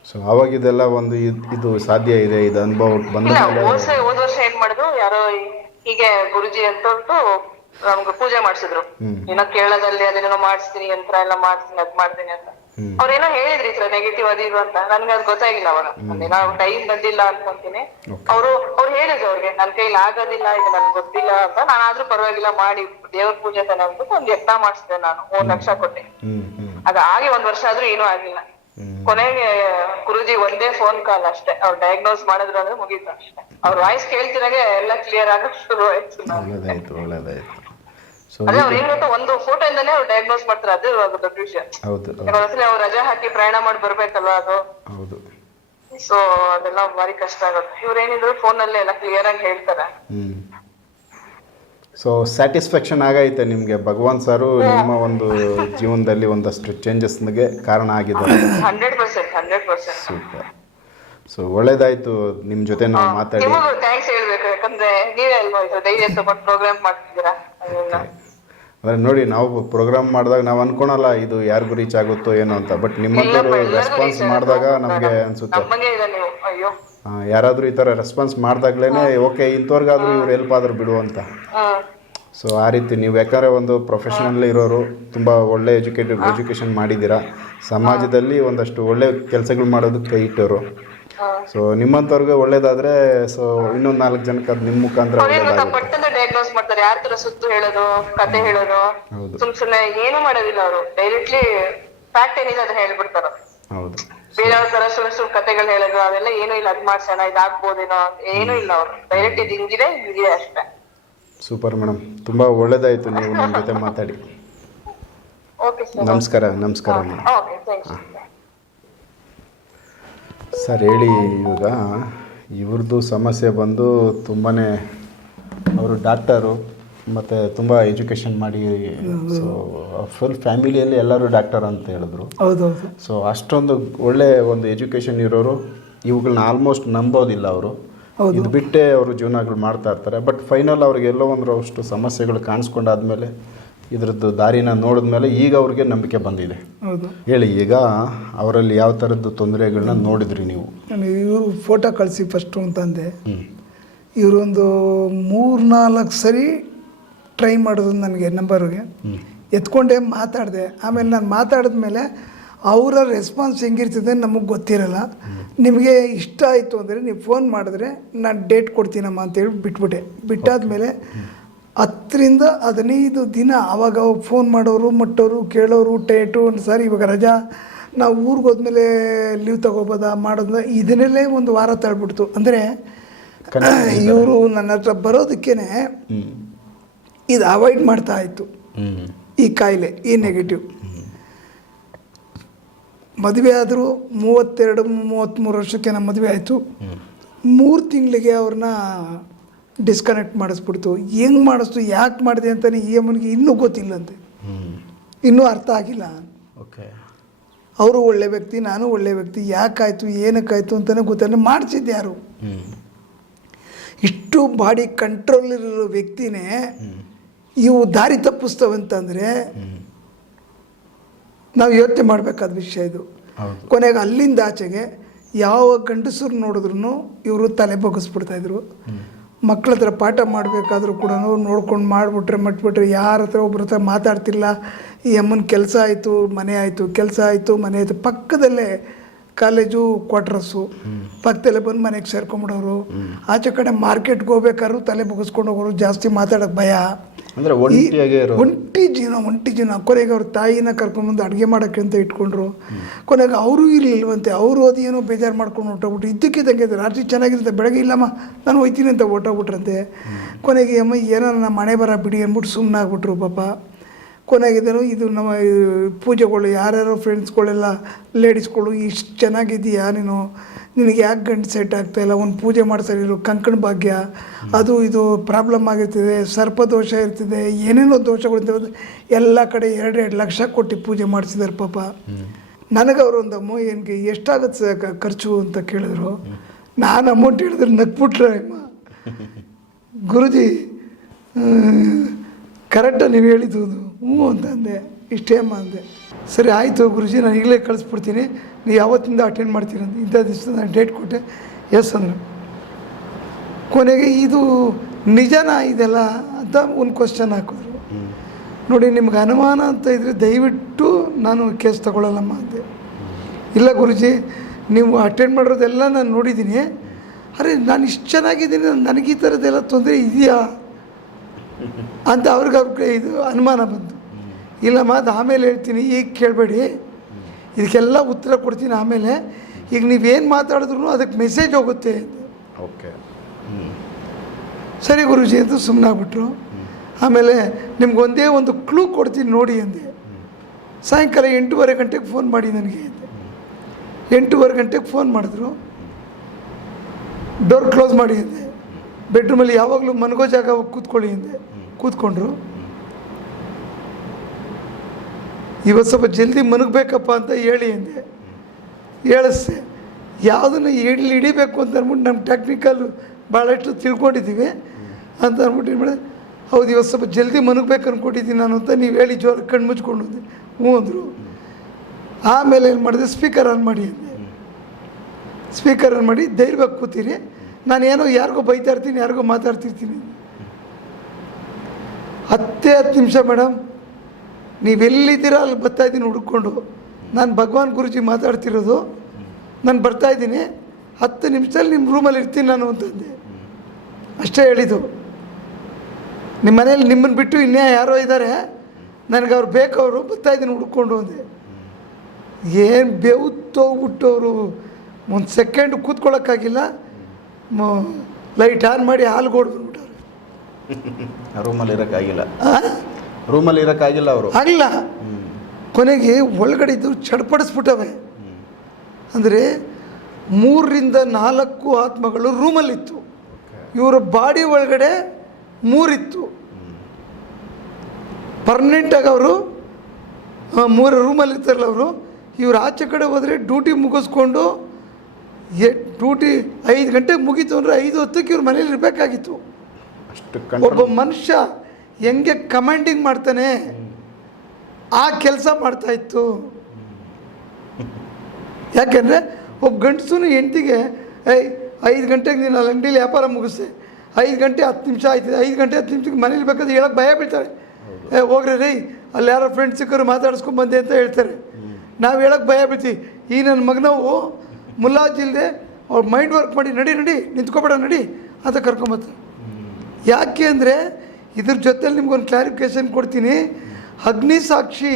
ಸೊ ಅವಾಗ ಇದೆಲ್ಲ ಒಂದು ಇದು ಸಾಧ್ಯ ಇದೆ ಇದು ಅನುಭವ ಬಂದ ಹೋದ್ ವರ್ಷ ಏನ್ ಮಾಡುದು ಯಾರೋ ಹೀಗೆ ಗುರುಜಿ ಅಂತ ಉಂಟು ನಮ್ಗೆ ಪೂಜೆ ಮಾಡಿಸಿದ್ರು. ಏನೋ ಕೇಳದಲ್ಲಿ ಅದೇನೋ ಮಾಡಿಸ್ತೀನಿ ಯಂತ್ರ ಎಲ್ಲ ಮಾಡ್ತೀನಿ ಅದ್ ಮಾಡ್ತೀನಿ ಅಂತ. ಅವ್ರ ಅವ್ರೇನೋ ಹೇಳಿದ್ರಿ ಸರ್ ನೆಗೆಟಿವ್ ಅದು ಇದು ಅಂತ. ನನ್ಗೆ ಅದು ಗೊತ್ತಾಗಿಲ್ಲ ಅವಾಗ. ಅದೇನೋ ನಾವು ಟೈಮ್ ಬಂದಿಲ್ಲ ಅನ್ಕೊಂತೀನಿ. ಅವ್ರು ಅವರು ಹೇಳಿದ್ರು ಅವ್ರಿಗೆ ನನ್ ಕೈಲಿ ಆಗೋದಿಲ್ಲ ಇದು ನನ್ಗೆ ಗೊತ್ತಿಲ್ಲ ಅಂತ. ನಾನು ಆದ್ರೂ ಪರವಾಗಿಲ್ಲ ಮಾಡಿ ದೇವ್ರ ಪೂಜೆ ತಾನೆ ಅಂದ್ಬಿಟ್ಟು ಒಂದ್ ಯತ್ನ ಮಾಡಿಸಿದೆ ನಾನು. ಮೂರ್ ಲಕ್ಷ ಕೊಟ್ಟೆ. ಅದ್ ಹ್ಮ್. ಅದ ಆಗಿ ಒಂದ್ ವರ್ಷ ಆದ್ರೂ ಏನೂ ಆಗಿಲ್ಲ. ಕೊನೆಗೆ ಗುರುಜಿ ಒಂದೇ ಫೋನ್ ಕಾಲ್ ಅಷ್ಟೇ. ಅವ್ರು ಡಯಾಗ್ನೋಸ್ ಮಾಡಿದ್ರು ಅಂದ್ರೆ ಮುಗೀತು ಅಷ್ಟೇ. ಅವ್ರ ವಾಯ್ಸ್ ಕೇಳ್ತಿರಾಗೆ ಎಲ್ಲ ಕ್ಲಿಯರ್ ಆಗಕ್ ಶುರು ಆಯ್ತು ಒಳ್ಳೇದಾಯ್ತು ಒಳ್ಳೇದಾಯ್ತು. ಅದೇ ಅವ್ರು ಏನ್ ಗೊತ್ತಾ ಒಂದು ಫೋಟೋ ಇಂದಾನೆ ಅವ್ರು ಡಯಾಗ್ನೋಸ್ ಮಾಡ್ತಾರೆ. ಅದು ಅದು ದೊಡ್ಡ ವಿಷಯ. ಅವ್ರು ರಜೆ ಹಾಕಿ ಪ್ರಯಾಣ ಮಾಡಿ ಬರ್ಬೇಕಲ್ವಾ ಅದು? ಹೌದು. ಸೊ ಅದೆಲ್ಲ ಬಾರಿ ಕಷ್ಟ ಆಗುತ್ತೆ. ಇವ್ರು ಏನಿದ್ರು ಫೋನ್ ಅಲ್ಲೇ ಎಲ್ಲ ಕ್ಲಿಯರ್ ಆಗಿ ಹೇಳ್ತಾರೆ. ಸೊ ಸ್ಯಾಟಿಸ್ಫ್ಯಾಕ್ಷನ್ ಆಗೈತೆ ನಿಮಗೆ. ಭಗವಾನ್ ಸಾರು ನಿಮ್ಮ ಒಂದು ಜೀವನದಲ್ಲಿ ಒಂದಷ್ಟು ಚೇಂಜಸ್ಗೆ ಕಾರಣ ಆಗಿದ್ದಾರೆ. Hundred percent hundred percent. Super so ಒಳ್ಳೇದಾಯ್ತು. ನಿಮ್ಮ ಜೊತೆ ನಾವು ಮಾತಾಡಿ. ನಿಮಗೂ ಥ್ಯಾಂಕ್ಸ್ ಹೇಳ್ಬೇಕು. ಯಾಕಂದ್ರೆ ನೀವೇ ಅಲ್ವಾ ಇದು ಧೈರ್ಯ ತಗೊಂಡು ಪ್ರೋಗ್ರಾಮ್ ಮಾಡ್ತಿದ್ದೀರಾ? ಅದೆಲ್ಲ. ಅಂದ್ರೆ ನೋಡಿ ನಾವು ಪ್ರೋಗ್ರಾಮ್ ಮಾಡಿದಾಗ ನಾವು ಅನ್ಕೊಳಲ್ಲ ಇದು ಯಾರಿಗೂ ರೀಚ್ ಆಗುತ್ತೋ ಏನೋ ಅಂತ. ಬಟ್ ನಿಮ್ಮಂಥವ್ರು ರೆಸ್ಪಾನ್ಸ್ ಮಾಡಿದಾಗ. ನಮಗೆ ಅನ್ಸುತ್ತೆ. ನಮ್ಮಂಗೆ ಇದೆ ನೀವು. ಅಯ್ಯೋ. ಯಾರಾದ್ರೂ ಈ ಥರ ರೆಸ್ಪಾನ್ಸ್ ಮಾಡಿದಾಗ್ಲೇ ಓಕೆ ಇಂಥವ್ರಿಗಾದ್ರೂ ಇವ್ರು ಹೆಲ್ಪ್ ಆದರೂ ಬಿಡು ಅಂತ. ಸೊ ಆ ರೀತಿ ನೀವು ಯಾಕಂದರೆ ಒಂದು ಪ್ರೊಫೆಷನಲ್ ಇರೋರು ತುಂಬ ಒಳ್ಳೆ ಎಜುಕೇಟೆಡ್ ಎಜುಕೇಷನ್ ಮಾಡಿದ್ದೀರಾ ಸಮಾಜದಲ್ಲಿ ಒಂದಷ್ಟು ಒಳ್ಳೆ ಕೆಲಸಗಳು ಮಾಡೋದಕ್ಕೆ ಕೈ ಇಟ್ಟವರು ಸೊ ನಿಮ್ಮಂಥವ್ರಿಗೆ ಒಳ್ಳೇದಾದರೆ ಸೊ ಇನ್ನೊಂದು ನಾಲ್ಕು ಜನಕ್ಕೆ ಅದು ನಿಮ್ಮ ಮುಖಾಂತರ ಅವ್ರೇನ್ ಗೊತ್ತಾ ಒಳ್ಳೇದಾಗುತ್ತೆ ಪಟ್ಟಂತ ಡಯಾಗ್ನೋಸ್ ಮಾಡ್ತಾರೆ ಯಾರ ತರ ಸುತ್ತು ಹೇಳೋದು ಕತೆ ಹೇಳೋದು ಹೌದು. ಸುಮ್ ಸುಮ್ನೆ ಏನು ಮಾಡೋದಿಲ್ಲ ಅವರು. ಡೈರೆಕ್ಟ್ಲಿ ಫ್ಯಾಕ್ಟ್ ಏನಿದೆ ಅದನ್ನ ಹೇಳ್ಬಿಡ್ತಾರ. ಹೌದು. ಬೇರೆಯವ್ರ ತರ ಸುಳ್ಳು ಕತೆಗಳು ಹೇಳಿದ್ರು ಅವೆಲ್ಲ ಏನೂ ಇಲ್ಲ ಅದ್ ಮಾಡ್ಸೋಣ ಇದಾಗ್ಬೋದೇನೋ ಏನು ಇಲ್ಲ ಅವ್ರು. ಡೈರೆಕ್ಟ್ ಇದು ಹಿಂಗಿದೆ ಹಿಂಗಿದೆ ಅಷ್ಟೇ. Super madam. ತುಂಬ ಒಳ್ಳೇದಾಯಿತು ನೀವು ನಮ್ಮ ಜೊತೆ ಮಾತಾಡಿ. ಓಕೆ ಸರ್ ನಮಸ್ಕಾರ ನಮಸ್ಕಾರ ಮೇಡಮ್. ಓಕೆ ಥ್ಯಾಂಕ್ಸ್ ಸರ್ ಹೇಳಿ ಇವಾಗ ಇವ್ರದ್ದು ಸಮಸ್ಯೆ ಬಂದು ತುಂಬಾ ಅವರು ಡಾಕ್ಟರು ಮತ್ತು ತುಂಬ ಎಜುಕೇಷನ್ ಮಾಡಿ ಸೊ ಫುಲ್ ಫ್ಯಾಮಿಲಿಯಲ್ಲಿ ಎಲ್ಲರೂ ಡಾಕ್ಟರ್ ಅಂತ ಹೇಳಿದ್ರು. ಹೌದೌದು. ಸೊ ಅಷ್ಟೊಂದು ಒಳ್ಳೆ ಒಂದು ಎಜುಕೇಷನ್ ಇರೋರು ಇವುಗಳನ್ನ ಆಲ್ಮೋಸ್ಟ್ ನಂಬೋದಿಲ್ಲ ಅವರು. ಇದು ಬಿಟ್ಟೇ ಅವರು ಜೀವನಗಳು ಮಾಡ್ತಾ ಇರ್ತಾರೆ. ಬಟ್ ಫೈನಲ್ ಅವ್ರಿಗೆ ಎಲ್ಲೋ ಒಂದು ಅಷ್ಟು ಸಮಸ್ಯೆಗಳು ಕಾಣಿಸ್ಕೊಂಡಾದ್ಮೇಲೆ ಇದ್ರದ್ದು ದಾರಿನ ನೋಡಿದ್ಮೇಲೆ ಈಗ ಅವ್ರಿಗೆ ನಂಬಿಕೆ ಬಂದಿದೆ. ಹೌದು. ಹೇಳಿ ಈಗ ಅವರಲ್ಲಿ ಯಾವ ಥರದ್ದು ತೊಂದರೆಗಳನ್ನ ನೋಡಿದ್ರಿ ನೀವು? ಇವರು ಫೋಟೋ ಕಳಿಸಿ ಫಸ್ಟು ಅಂತಂದೆ. ಇವರೊಂದು ಮೂರ್ನಾಲ್ಕು ಸರಿ ಟ್ರೈ ಮಾಡೋದು ನನಗೆ ನಂಬರ್ಗೆ ಎತ್ಕೊಂಡೆ ಮಾತಾಡಿದೆ. ಆಮೇಲೆ ನಾನು ಮಾತಾಡಿದ ಮೇಲೆ ಅವರ ರೆಸ್ಪಾನ್ಸ್ ಹೆಂಗಿರ್ತದೆ ನಮಗೆ ಗೊತ್ತಿರಲ್ಲ. ನಿಮಗೆ ಇಷ್ಟ ಆಯಿತು ಅಂದರೆ ನೀವು ಫೋನ್ ಮಾಡಿದ್ರೆ ನಾನು ಡೇಟ್ ಕೊಡ್ತೀನಮ್ಮ ಅಂತೇಳಿ ಬಿಟ್ಬಿಟ್ಟೆ. ಬಿಟ್ಟಾದ್ಮೇಲೆ ಹತ್ತರಿಂದ ಹದಿನೈದು ದಿನ ಆವಾಗ ಫೋನ್ ಮಾಡೋರು ಮಟ್ಟೋರು ಕೇಳೋರು ಟೇಟು ಸರ್ ಇವಾಗ ರಜಾ. ನಾವು ಊರಿಗೆ ಹೋದ್ಮೇಲೆ ಲೀವ್ ತಗೋಬೋದಾ ಮಾಡೋದ ಇದನ್ನಲ್ಲೇ ಒಂದು ವಾರ ತಳ್ಬಿಡ್ತು. ಅಂದರೆ ಇವರು ನನ್ನ ಹತ್ರ ಬರೋದಕ್ಕೇನೆ ಹ್ಞೂ ಇದು ಅವಾಯ್ಡ್ ಮಾಡ್ತಾ ಇತ್ತು. ಈ ಕಾಯಿಲೆ ಈ ನೆಗೆಟಿವ್ ಮದುವೆ ಆದರೂ ಮೂವತ್ತೆರಡು ಮೂವತ್ತ್ಮೂರು ವರ್ಷಕ್ಕೆ ನಮ್ಮ ಮದುವೆ ಆಯಿತು. ಮೂರು ತಿಂಗಳಿಗೆ ಅವ್ರನ್ನ ಡಿಸ್ಕನೆಕ್ಟ್ ಮಾಡಿಸ್ಬಿಡ್ತು. ಹೆಂಗೆ ಮಾಡಿಸ್ತು ಯಾಕೆ ಮಾಡಿದೆ ಅಂತಲೇ ಈ ಅಮ್ಮನಿಗೆ ಇನ್ನೂ ಗೊತ್ತಿಲ್ಲಂತೆ. ಇನ್ನೂ ಅರ್ಥ ಆಗಿಲ್ಲ. ಓಕೆ. ಅವರು ಒಳ್ಳೆ ವ್ಯಕ್ತಿ ನಾನು ಒಳ್ಳೆ ವ್ಯಕ್ತಿ ಯಾಕಾಯಿತು ಏನಕ್ಕಾಯ್ತು ಅಂತಲೇ ಗೊತ್ತಿಲ್ಲ. ಮಾಡಿಸಿದ್ದು ಯಾರು? ಇಷ್ಟು ಬಾಡಿ ಕಂಟ್ರೋಲ್ ಇರೋ ವ್ಯಕ್ತಿನೇ ಇವು ದಾರಿ ತಪ್ಪಿಸ್ತವಂತಂದರೆ ನಾವು ಯೋಚನೆ ಮಾಡಬೇಕಾದ ವಿಷಯ ಇದು. ಕೊನೆಗೆ ಅಲ್ಲಿಂದ ಆಚೆಗೆ ಯಾವ ಗಂಡಸರು ನೋಡಿದ್ರು ಇವರು ತಲೆ ಬಗ್ಗಿಸ್ಬಿಡ್ತಾಯಿದ್ರು ಮಕ್ಕಳ ಹತ್ರ ಪಾಠ ಮಾಡಬೇಕಾದ್ರೂ ಕೂಡ ನೋಡ್ಕೊಂಡು ಮಾಡಿಬಿಟ್ರೆ ಮಟ್ಬಿಟ್ರೆ ಯಾರ ಹತ್ರ ಒಬ್ಬರ ಹತ್ರ ಮಾತಾಡ್ತಿಲ್ಲ. ಈ ಅಮ್ಮನ ಕೆಲಸ ಆಯಿತು ಮನೆ ಆಯಿತು ಕೆಲಸ ಆಯಿತು ಮನೆ ಆಯಿತು. ಪಕ್ಕದಲ್ಲೇ ಕಾಲೇಜು ಕ್ವಾರ್ಟರ್ಸು ಪಕ್ಕದಲ್ಲೇ ಬಂದು ಮನೆಗೆ ಸೇರ್ಕೊಂಬಿಡೋರು. ಆಚೆ ಕಡೆ ಮಾರ್ಕೆಟ್ಗೆ ಹೋಗ್ಬೇಕಾದ್ರೂ ತಲೆ ಮುಗಿಸ್ಕೊಂಡು ಹೋಗೋರು ಜಾಸ್ತಿ ಮಾತಾಡೋಕೆ ಭಯ. ಅಂದರೆ ಒಂಟಿ ಜೀವನ ಒಂಟಿ ಜೀವನ. ಕೊನೆಗೆ ಅವ್ರ ತಾಯಿನ ಕರ್ಕೊಂಬಂದು ಅಡುಗೆ ಮಾಡೋಕ್ಕೆ ಅಂತ ಇಟ್ಕೊಂಡ್ರು. ಕೊನೆಗೆ ಅವರು ಇರಲಿಲ್ವಂತೆ ಅವರು ಅದು ಏನೋ ಬೇಜಾರು ಮಾಡ್ಕೊಂಡು ಹೊಟ್ಟೋಗ್ಬಿಟ್ಟು ಇದ್ದಕ್ಕಿದ್ದಂಗೆ ರಾತ್ರಿ ಚೆನ್ನಾಗಿರುತ್ತೆ. ಬೆಳಗ್ಗೆ ಇಲ್ಲಮ್ಮ ನಾನು ಹೋಯ್ತೀನಿ ಅಂತ ಹೊಟ್ಟೋಗ್ಬಿಟ್ರಂತೆ ಕೊನೆಗೆ ಅಮ್ಮ ಏನೋ ನನ್ನ ಮನೆ ಬರ ಬಿಡಿ ಅಂದ್ಬಿಟ್ಟು ಸುಮ್ಮನೆ ಆಗ್ಬಿಟ್ರು ಪಾಪ. ಕೊನೆಗಿದ್ರು ಇದು ನಮ್ಮ ಪೂಜೆಗಳು ಯಾರ್ಯಾರೋ ಫ್ರೆಂಡ್ಸ್ಗಳೆಲ್ಲ ಲೇಡೀಸ್ಗಳು ಇಷ್ಟು ಚೆನ್ನಾಗಿದೆಯಾ ನೀನು? ನಿನಗೆ ಯಾಕೆ ಗಂಟು ಸೆಟ್ ಆಗ್ತಾ ಇಲ್ಲ? ಒಂದು ಪೂಜೆ ಮಾಡ್ತಾರೆ ಇರು ಕಂಕಣ ಭಾಗ್ಯ. ಅದು ಇದು ಪ್ರಾಬ್ಲಮ್ ಆಗಿರ್ತದೆ ಸರ್ಪದೋಷ ಇರ್ತದೆ, ಏನೇನೋ ದೋಷಗಳಿರ್ತವೆ ಎಲ್ಲ ಕಡೆ ಎರಡು ಎರಡು ಲಕ್ಷ ಕೊಟ್ಟು ಪೂಜೆ ಮಾಡಿಸಿದಾರೆ ಪಾಪ. ನನಗೆ ಅವರು ಒಂದು ಅಮ್ಮ, ಏನ್ಗೆ ಎಷ್ಟಾಗುತ್ತೆ ಖರ್ಚು ಅಂತ ಕೇಳಿದ್ರು. ನಾನು ಅಮೌಂಟ್ ಹೇಳಿದ್ರೆ ನಗ್ಬಿಟ್ರೆ ಅಮ್ಮ. ಗುರುಜಿ ಕರೆಕ್ಟಾಗಿ ನೀವು ಹೇಳಿದ್ದು. ಹ್ಞೂ ಅಂತ ಅಂದೆ. ಇಷ್ಟೇ ಅಮ್ಮ ಅಂದೆ. ಸರಿ, ಆಯಿತು ಗುರುಜಿ, ನಾನು ಈಗಲೇ ಕಳಿಸ್ಬಿಡ್ತೀನಿ. ನೀವು ಯಾವತ್ತಿಂದ ಅಟೆಂಡ್ ಮಾಡ್ತೀರ ಅಂತ. ಇಂಥ ದಿವಸ ನಾನು ಡೇಟ್ ಕೊಟ್ಟೆ. ಎಸ್ ಅಂದರು. ಕೊನೆಗೆ ಇದು ನಿಜನಾ ಇದೆಲ್ಲ ಅಂತ ಒಂದು ಕ್ವಶನ್ ಹಾಕಿದ್ರು. ನೋಡಿ, ನಿಮ್ಗೆ ಅನುಮಾನ ಅಂತ ಇದ್ದರೆ ದಯವಿಟ್ಟು ನಾನು ಕೇಸ್ ತಗೊಳ್ಳಲ್ಲಮ್ಮ ಅಂದೆ. ಇಲ್ಲ ಗುರುಜಿ, ನೀವು ಅಟೆಂಡ್ ಮಾಡಿರೋದೆಲ್ಲ ನಾನು ನೋಡಿದ್ದೀನಿ. ಅರೆ, ನಾನು ಇಷ್ಟು ಚೆನ್ನಾಗಿದ್ದೀನಿ. ನನಗೆ ಈ ಥರದ್ದೆಲ್ಲ ತೊಂದರೆ ಇದೆಯಾ? ಅಂತ ಅವ್ರಿಗೆ ಅವ್ರ ಇದು ಅನುಮಾನ ಬಂತು. ಇಲ್ಲಮ್ಮ ಅದು ಆಮೇಲೆ ಹೇಳ್ತೀನಿ ಈಗ ಕೇಳಬೇಡಿ. ಇದಕ್ಕೆಲ್ಲ ಉತ್ತರ ಕೊಡ್ತೀನಿ ಆಮೇಲೆ. ಈಗ ನೀವೇನು ಮಾತಾಡಿದ್ರು ಅದಕ್ಕೆ ಮೆಸೇಜ್ ಹೋಗುತ್ತೆ. ಓಕೆ. ಸರಿ ಗುರುಜಿ ಅಂತ ಸುಮ್ಮನಾಗ್ಬಿಟ್ರು ಆಮೇಲೆ ನಿಮ್ಗೆ ಒಂದೇ ಒಂದು ಕ್ಲೂ ಕೊಡ್ತೀನಿ ನೋಡಿ ಅಂದೆ. ಸಾಯಂಕಾಲ ಎಂಟೂವರೆ ಗಂಟೆಗೆ ಫೋನ್ ಮಾಡಿ ನನಗೆ ಅಂದೆ. ಎಂಟೂವರೆ ಗಂಟೆಗೆ ಫೋನ್ ಮಾಡಿದ್ರು. ಡೋರ್ ಕ್ಲೋಸ್ ಮಾಡಿ ಅಂದೆ. ಬೆಡ್ರೂಮಲ್ಲಿ ಯಾವಾಗಲೂ ಮನಗೋ ಜಾಗ ಕೂತ್ಕೊಳ್ಳಿ ಹಿಂದೆ. ಕೂತ್ಕೊಂಡ್ರು. ಇವತ್ತು ಸ್ವಲ್ಪ ಜಲ್ದಿ ಮನಗಬೇಕಪ್ಪ ಅಂತ ಹೇಳಿ ಅಂದೆ ಹೇಳಿಸ್ದೆ. ಯಾವುದನ್ನು ಹಿಡ್ಲಿ ಹಿಡಿಬೇಕು ಅಂತ ಅಂದ್ಬಿಟ್ಟು ನಮ್ಮ ಟೆಕ್ನಿಕಲ್ ಭಾಳಷ್ಟು ತಿಳ್ಕೊಂಡಿದ್ದೀವಿ. ಅಂತ ಅಂದ್ಬಿಟ್ಟು ಏನು ಮಾಡಿದೆ? ಹೌದು, ಇವತ್ತು ಸ್ವಲ್ಪ ಜಲ್ದಿ ಮನಗಬೇಕು ಅಂದ್ಕೊಂಡಿದ್ದೀನಿ ನಾನು ಅಂತ ನೀವು ಹೇಳಿ ಜೋರ ಕಣ್ಣು ಮುಚ್ಕೊಂಡು ಹೋದೆ. ಹ್ಞೂ ಅಂದರು. ಆಮೇಲೆ ಏನು ಮಾಡಿದೆ? ಸ್ಪೀಕರ್ ಆನ್ ಮಾಡಿ ಅಂದೆ. ಸ್ಪೀಕರ್ ಆನ್ ಮಾಡಿ ಧೈರ್ಯವಾಗಿ ಕೂತೀರಿ. ನಾನು ಯಾರಿಗೂ ಬೈತಾ ಇರ್ತೀನಿ, ಯಾರಿಗೋ ಮಾತಾಡ್ತಿರ್ತೀನಿ ಹತ್ತೇ ಹತ್ತು ನಿಮಿಷ ಮೇಡಮ್ ನೀವೆಲ್ಲಿದ್ದೀರಾ ಅಲ್ಲಿ ಬರ್ತಾ ಇದ್ದೀನಿ ಹುಡುಕೊಂಡು. ನಾನು ಭಗವಾನ್ ಗುರುಜಿ ಮಾತಾಡ್ತಿರೋದು. ನಾನು ಬರ್ತಾ ಇದ್ದೀನಿ. ಹತ್ತು ನಿಮಿಷದಲ್ಲಿ ನಿಮ್ಮ ರೂಮಲ್ಲಿ ಇರ್ತೀನಿ ನಾನು ಅಂತಂದೆ. ಅಷ್ಟೇ ಹೇಳಿದ್ದು. ನಿಮ್ಮ ಮನೇಲಿ ನಿಮ್ಮನ್ನು ಬಿಟ್ಟು ಇನ್ನೇ ಯಾರೋ ಇದ್ದಾರೆ. ನನಗೆ ಅವ್ರು ಬೇಕವರು ಬರ್ತಾ ಇದ್ದೀನಿ ಹುಡ್ಕೊಂಡು ಅಂದೆ. ಏನು ಬೆವ್ತೋಗ್ಬಿಟ್ಟವರು ಒಂದು ಸೆಕೆಂಡ್ ಕೂತ್ಕೊಳ್ಳೋಕ್ಕಾಗಿಲ್ಲ ಲೈಟ್ ಆನ್ ಮಾಡಿ ಹಾಲು ಬಂದ್ಬಿಟ್ಟವ್ರು ರೂಮಲ್ಲಿ ಇರೋಕ್ಕಾಗಿಲ್ಲ ರೂಮಲ್ಲಿ ಇರೋಕ್ಕಾಗಿಲ್ಲ ಅವರು. ಆಗಿಲ್ಲ ಕೊನೆಗೆ ಒಳಗಡೆ ಇದ್ದು ಚಡ್ಪಡಿಸ್ಬಿಟ್ಟವೆ. ಅಂದರೆ ಮೂರರಿಂದ ನಾಲ್ಕು ಆತ್ಮಗಳು ರೂಮಲ್ಲಿತ್ತು. ಇವರ ಬಾಡಿ ಒಳಗಡೆ ಮೂರಿತ್ತು. ಪರ್ಮನೆಂಟಾಗಿ ಅವರು ಮೂರು ರೂಮಲ್ಲಿ ಇರ್ತಾರಲ್ಲ ಅವರು ಇವ್ರು ಆಚೆ ಕಡೆ ಹೋದರೆ ಡ್ಯೂಟಿ ಮುಗಿಸ್ಕೊಂಡು ಎ ಡ್ಯೂಟಿ ಐದು ಗಂಟೆಗೆ ಮುಗೀತು ಅಂದರೆ ಐದು ಹೊತ್ತಕ್ಕೆ ಇವ್ರ ಮನೇಲಿ ಇರಬೇಕಾಗಿತ್ತು. ಅಷ್ಟು ಒಬ್ಬ ಮನುಷ್ಯ ಹೆಂಗೆ ಕಮಾಂಡಿಂಗ್ ಮಾಡ್ತಾನೆ ಆ ಕೆಲಸ ಮಾಡ್ತಾ ಇತ್ತು. ಯಾಕೆಂದರೆ ಒಬ್ಬ ಗಂಡಸೂ ಹೆಂಡ್ತಿಗೆ ಐ ಐದು ಗಂಟೆಗೆ ನೀನು ಅಲ್ಲಿ ಅಂಗಡಿಲಿ ವ್ಯಾಪಾರ ಮುಗಿಸಿ. ಐದು ಗಂಟೆ ಹತ್ತು ನಿಮಿಷ ಆಯ್ತಿದೆ ಐದು ಗಂಟೆ ಹತ್ತು ನಿಮಿಷಕ್ಕೆ ಮನೇಲಿ ಬೇಕಾದ್ರೆ ಹೇಳೋಕ್ಕೆ ಭಯ ಬೀಳ್ತಾರೆ. ಏ ಹೋಗ್ರಿ ರೀ ಅಲ್ಲಿ ಯಾರೋ ಫ್ರೆಂಡ್ಸ್ ಸಿಕ್ಕರು ಮಾತಾಡಿಸ್ಕೊಂಡು ಬಂದೆ ಅಂತ ಹೇಳ್ತಾರೆ. ನಾವು ಹೇಳೋಕ್ಕೆ ಭಯ ಬೀಳ್ತೀವಿ. ಈ ನನ್ನ ಮಗನವು ಮುಲಾಜಿಲ್ದೆ ಅವ್ರ ಮೈಂಡ್ ವರ್ಕ್ ಮಾಡಿ ನಡಿ ನಡಿ, ನಿಂತ್ಕೊಬೇಡ, ನಡಿ ಅಂತ ಕರ್ಕೊಂಬತ್ತ. ಯಾಕೆ ಅಂದರೆ ಇದ್ರ ಜೊತೆಲಿ ನಿಮ್ಗೊಂದು ಕ್ಲಾರಿಫಿಕೇಶನ್ ಕೊಡ್ತೀನಿ. ಅಗ್ನಿ ಸಾಕ್ಷಿ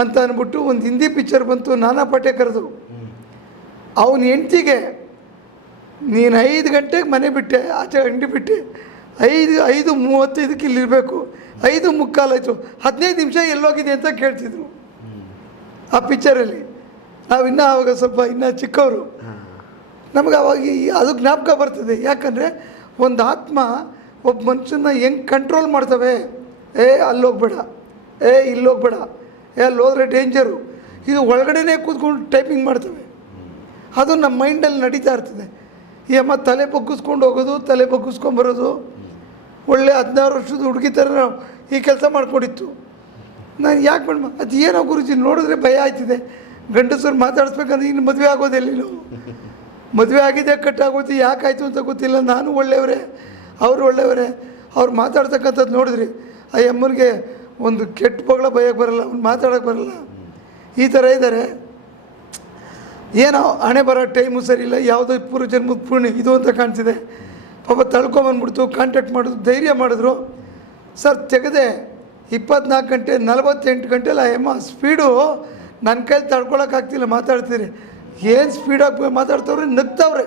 ಅಂತ ಅಂದ್ಬಿಟ್ಟು ಒಂದು ಹಿಂದಿ ಪಿಕ್ಚರ್ ಬಂತು ನಾನಾ ಪಾಟೇಕರ್ದು ಅವನ ಹೆಂಡ್ತಿಗೆ ನೀನು ಐದು ಗಂಟೆಗೆ ಮನೆ ಬಿಟ್ಟೆ, ಆಚೆ ಅಂಗಡಿ ಬಿಟ್ಟೆ, ಐದು ಐದು ಮೂವತ್ತೈದಕ್ಕೆ ಇಲ್ಲಿರಬೇಕು, ಐದು ಮುಕ್ಕಾಲಾಯಿತು ಹದಿನೈದು ನಿಮಿಷ ಎಲ್ಲೋಗಿದೆ ಅಂತ ಕೇಳ್ತಿದ್ರು. ಆ ಪಿಕ್ಚರಲ್ಲಿ ನಾವು ಇನ್ನೂ ಆವಾಗ ಸ್ವಲ್ಪ ಇನ್ನೂ ಚಿಕ್ಕವರು. ನಮಗೆ ಅವಾಗ ಅದು ಜ್ಞಾಪಕ ಬರ್ತದೆ. ಯಾಕಂದರೆ ಒಂದು ಆತ್ಮ ಒಬ್ಬ ಮನುಷ್ಯನ ಹೆಂಗೆ ಕಂಟ್ರೋಲ್ ಮಾಡ್ತವೆ? ಏ, ಅಲ್ಲಿ ಹೋಗ್ಬೇಡ. ಏ, ಇಲ್ಲಿ ಹೋಗ್ಬೇಡ. ಏ, ಅಲ್ಲಿ ಹೋದ್ರೆ ಡೇಂಜರು ಇದು ಒಳಗಡೆನೇ ಕೂತ್ಕೊಂಡು ಟೈಪಿಂಗ್ ಮಾಡ್ತವೆ. ಅದು ನಮ್ಮ ಮೈಂಡಲ್ಲಿ ನಡೀತಾ ಇರ್ತದೆ. ಈ ಅಮ್ಮ ತಲೆ ಬಗ್ಗಿಸ್ಕೊಂಡು ಹೋಗೋದು, ತಲೆ ಬಗ್ಗಿಸ್ಕೊಂಬರೋದು ಒಳ್ಳೆ ಹದಿನಾರು ವರ್ಷದ ಹುಡುಗಿ ಥರ ನಾವು ಈ ಕೆಲಸ ಮಾಡ್ಕೊಂಡಿತ್ತು. ನಾನು ಯಾಕೆ ಮೇಡಮ್, ಅದು ಏನೋ ಗುರುಜಿ ನೋಡಿದ್ರೆ ಭಯ ಆಯ್ತಿದೆ ಗಂಡಸರು ಮಾತಾಡಿಸ್ಬೇಕಂದ್ರೆ ಇನ್ನು ಮದುವೆ ಆಗೋದೆಲ್ಲಿ ನಾವು ಮದುವೆ ಆಗಿದೆ ಕಟ್ಟಾಗೋದು ಯಾಕಾಯಿತು ಅಂತ ಗೊತ್ತಿಲ್ಲ. ನಾನು ಒಳ್ಳೆಯವರೇ, ಅವರು ಒಳ್ಳೆಯವರೇ. ಅವ್ರು ಮಾತಾಡ್ತಕ್ಕಂಥದ್ದು ನೋಡಿದ್ರಿ. ಆ ಅಮ್ಮನಿಗೆ ಒಂದು ಕೆಟ್ಟ ಬಗಳ ಭಯಕ್ಕೆ ಬರಲ್ಲ, ಅವ್ನು ಮಾತಾಡೋಕೆ ಬರಲ್ಲ. ಈ ಥರ ಇದ್ದಾರೆ. ಏನೋ ಹಣೆ ಬರೋ ಟೈಮು ಸರಿಯಿಲ್ಲ ಯಾವುದೋ ಪೂರ್ವ ಜನ್ಮದ ಪುಣ್ಯ, ಇದು ಅಂತ ಕಾಣ್ತಿದೆ. ಪಾಪ ತಳ್ಕೊಂಬಂದ್ಬಿಡ್ತು ಕಾಂಟ್ಯಾಕ್ಟ್ ಮಾಡಿದ್ರು, ಧೈರ್ಯ ಮಾಡಿದ್ರು. ಸರ್, ತೆಗೆದೆ ಇಪ್ಪತ್ನಾಲ್ಕು ಗಂಟೆ, ನಲವತ್ತೆಂಟು ಗಂಟೆಲ್ಲ ಎಮ್ಮ ಸ್ಪೀಡು ನನ್ನ ಕೈಲಿ ತಡ್ಕೊಳಕ್ಕಾಗ್ತಿಲ್ಲ ಮಾತಾಡ್ತೀರಿ. ಏನು ಸ್ಪೀಡಾಗಿ ಮಾತಾಡ್ತವ್ರೆ, ನಗ್ತವ್ರೆ.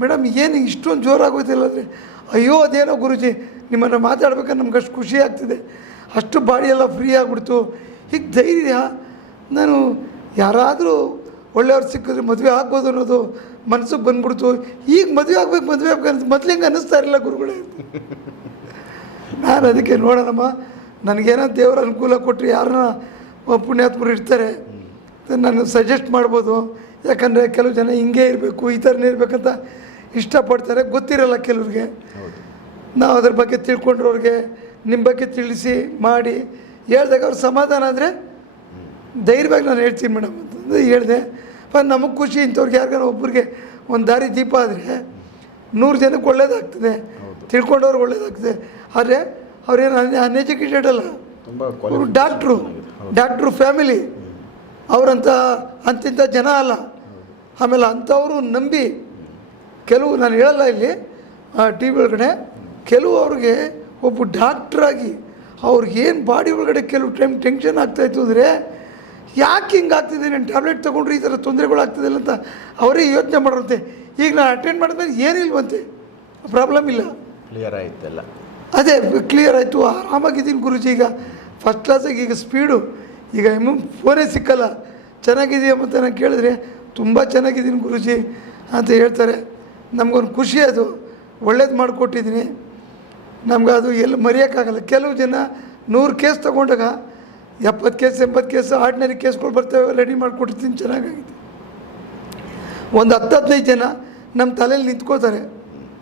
ಮೇಡಮ್, ಏನು ಇಷ್ಟೊಂದು ಜೋರಾಗೋಯ್ತಿಲ್ಲ ಅಂದರೆ, ಅಯ್ಯೋ, ಅದೇನೋ ಗುರುಜಿ, ನಿಮ್ಮನ್ನು ಮಾತಾಡ್ಬೇಕಾದ್ರೆ ನಮ್ಗೆ ಅಷ್ಟು ಖುಷಿ ಆಗ್ತಿದೆ. ಅಷ್ಟು ಬಾಡಿ ಎಲ್ಲ ಫ್ರೀ ಆಗಿಬಿಡ್ತು. ಈಗ ಧೈರ್ಯ. ನಾನು ಯಾರಾದರೂ ಒಳ್ಳೆಯವ್ರು ಸಿಕ್ಕಿದ್ರೆ ಮದುವೆ ಆಗ್ಬೋದು ಅನ್ನೋದು ಮನಸ್ಸಿಗೆ ಬಂದ್ಬಿಡ್ತು. ಈಗ ಮದುವೆ ಆಗ್ಬೇಕು ಮದುವೆ ಆಗ್ಬೇಕು ಮೊದಲು ಹಿಂಗೆ ಅನ್ನಿಸ್ತಾ ಇರಲಿಲ್ಲ ಗುರುಗಳೇ. ನಾನು ಅದಕ್ಕೆ ನೋಡೋಣಮ್ಮ. ನನಗೇನೋ ದೇವರ ಅನುಕೂಲ ಕೊಟ್ಟರೆ ಯಾರನ್ನ ಪುಣ್ಯಾತ್ಮರು ಇರ್ತಾರೆ. ನಾನು ಸಜೆಸ್ಟ್ ಮಾಡ್ಬೋದು. ಯಾಕಂದರೆ ಕೆಲವು ಜನ ಹಿಂಗೆ ಇರಬೇಕು ಈ ಥರನೇ ಇರಬೇಕಂತ ಇಷ್ಟಪಡ್ತಾರೆ. ಗೊತ್ತಿರಲ್ಲ ಕೆಲವ್ರಿಗೆ. ನಾವು ಅದ್ರ ಬಗ್ಗೆ ತಿಳ್ಕೊಂಡ್ರವ್ರಿಗೆ ನಿಮ್ಮ ಬಗ್ಗೆ ತಿಳಿಸಿ ಮಾಡಿ. ಹೇಳ್ದಾಗ ಅವ್ರು ಸಮಾಧಾನ ಆದರೆ ಧೈರ್ಯವಾಗಿ ನಾನು ಹೇಳ್ತೀನಿ ಮೇಡಮ್ ಅಂತಂದು ಹೇಳಿದೆ. ಬಟ್ ನಮಗೆ ಖುಷಿ ಇಂಥವ್ರಿಗೆ ಯಾರಿಗಾರ ಒಬ್ಬರಿಗೆ ಒಂದು ದಾರಿ ದೀಪ ಆದರೆ ನೂರು ಜನಕ್ಕೆ ಒಳ್ಳೇದಾಗ್ತದೆ. ತಿಳ್ಕೊಂಡವ್ರಿಗೆ ಒಳ್ಳೇದಾಗ್ತದೆ. ಆದರೆ ಅವ್ರೇನು ಅನ್ ಅನ್ಎಜುಕೇಟೆಡ್ ಅಲ್ಲ. ಡಾಕ್ಟ್ರು ಡಾಕ್ಟ್ರು ಫ್ಯಾಮಿಲಿ ಅವರಂಥ ಅಂತಿಂಥ ಜನ ಅಲ್ಲ. ಆಮೇಲೆ ಅಂಥವರು ನಂಬಿ ಕೆಲವು ನಾನು ಹೇಳಲ್ಲ ಇಲ್ಲಿ ಟಿ ವಿ ಒಳಗಡೆ ಕೆಲವು ಅವ್ರಿಗೆ ಒಬ್ಬ ಡಾಕ್ಟ್ರಾಗಿ ಅವ್ರಿಗೇನು ಬಾಡಿ ಒಳಗಡೆ ಕೆಲವು ಟೈಮ್ ಟೆನ್ಷನ್ ಆಗ್ತಾಯಿತ್ತು ಅಂದರೆ ಯಾಕೆ ಹಿಂಗೆ ಆಗ್ತಿದೆ ನಾನು ಟ್ಯಾಬ್ಲೆಟ್ ತೊಗೊಂಡ್ರೆ ಈ ಥರ ತೊಂದರೆಗಳು ಆಗ್ತಿದೆ ಅಂತ ಅವರೇ ಯೋಚನೆ ಮಾಡೋರಂತೆ ಈಗ ನಾನು ಅಟೆಂಡ್ ಮಾಡಿದ್ಮೇಲೆ ಏನಿಲ್ವಂತೆ? ಪ್ರಾಬ್ಲಮ್ ಇಲ್ಲ. ಕ್ಲಿಯರ್ ಆಯ್ತಲ್ಲ. ಅದೇ ಕ್ಲಿಯರ್ ಆಯಿತು ಆರಾಮಾಗಿದ್ದೀನಿ ಗುರುಜಿ ಈಗ. ಫಸ್ಟ್ ಕ್ಲಾಸಿಗೆ ಈಗ ಸ್ಪೀಡು ಈಗ ಎಂ ಫೋನೇ ಸಿಕ್ಕಲ್ಲ. ಚೆನ್ನಾಗಿದೆಯಾ ಅಂತ ನಾನು ಕೇಳಿದ್ರೆ, ತುಂಬ ಚೆನ್ನಾಗಿದ್ದೀನಿ ಗುರುಜಿ ಅಂತ ಹೇಳ್ತಾರೆ. ನಮಗೊಂದು ಖುಷಿ ಅದು. ಒಳ್ಳೇದು ಮಾಡಿಕೊಟ್ಟಿದ್ದೀನಿ. ನಮ್ಗೆ ಅದು ಎಲ್ಲಿ ಮರೆಯೋಕ್ಕಾಗಲ್ಲ. ಕೆಲವು ಜನ ನೂರು ಕೇಸ್ ತೊಗೊಂಡಾಗ ಎಪ್ಪತ್ತು ಕೇಸ್ ಎಂಬತ್ತು ಕೇಸ್ ಆರ್ಡಿನರಿ ಕೇಸ್ಗಳು ಬರ್ತವೆ ರೆಡಿ ಮಾಡಿಕೊಟ್ಟಿರ್ತೀನಿ, ಚೆನ್ನಾಗಾಗಿದೆ. ಒಂದು ಹತ್ತು, ಹದಿನೈದು ಜನ ನಮ್ಮ ತಲೆಯಲ್ಲಿ ನಿಂತ್ಕೋತಾರೆ.